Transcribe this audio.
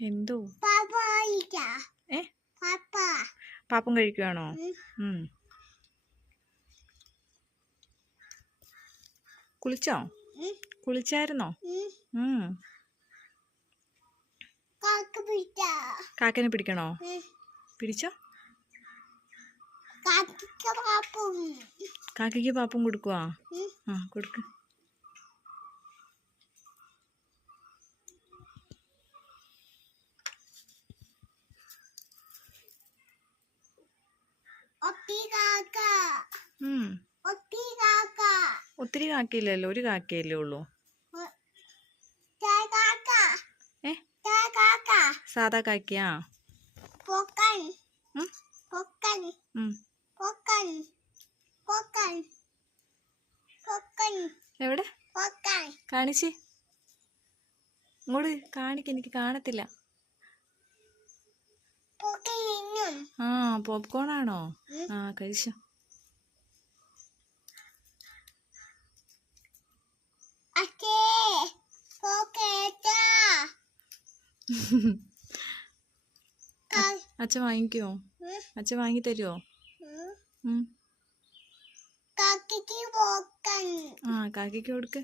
എന്തോ ഏ പാപ്പ പാപ്പം കഴിക്കുവാണോ? കുളിച്ചോ? കുളിച്ചായിരുന്നോ? കാക്കനെ പിടിക്കണോ? പിടിച്ചോ. കാക്കയ്ക്ക് പാപ്പം കൊടുക്കുവാ? ആ കൊടുക്ക്. ഒത്തിരി കാക്കയില്ലല്ലോ, ഒരു കാക്കയല്ലേ ഉള്ളൂ. ഏ സാധാ കാക്കയാ? എവിടെ കാണിച്ചേ? ഇങ്ങോട്ട് കാണിക്ക, എനിക്ക് കാണത്തില്ല. ആ പോപ്കോൺ ആണോ? ആ കഴിച്ചോ. അച്ഛൻ വാങ്ങിക്കോ? അച്ഛൻ വാങ്ങി തരുമോ? ആ കാക്കയ്ക്ക് കൊടുക്ക്.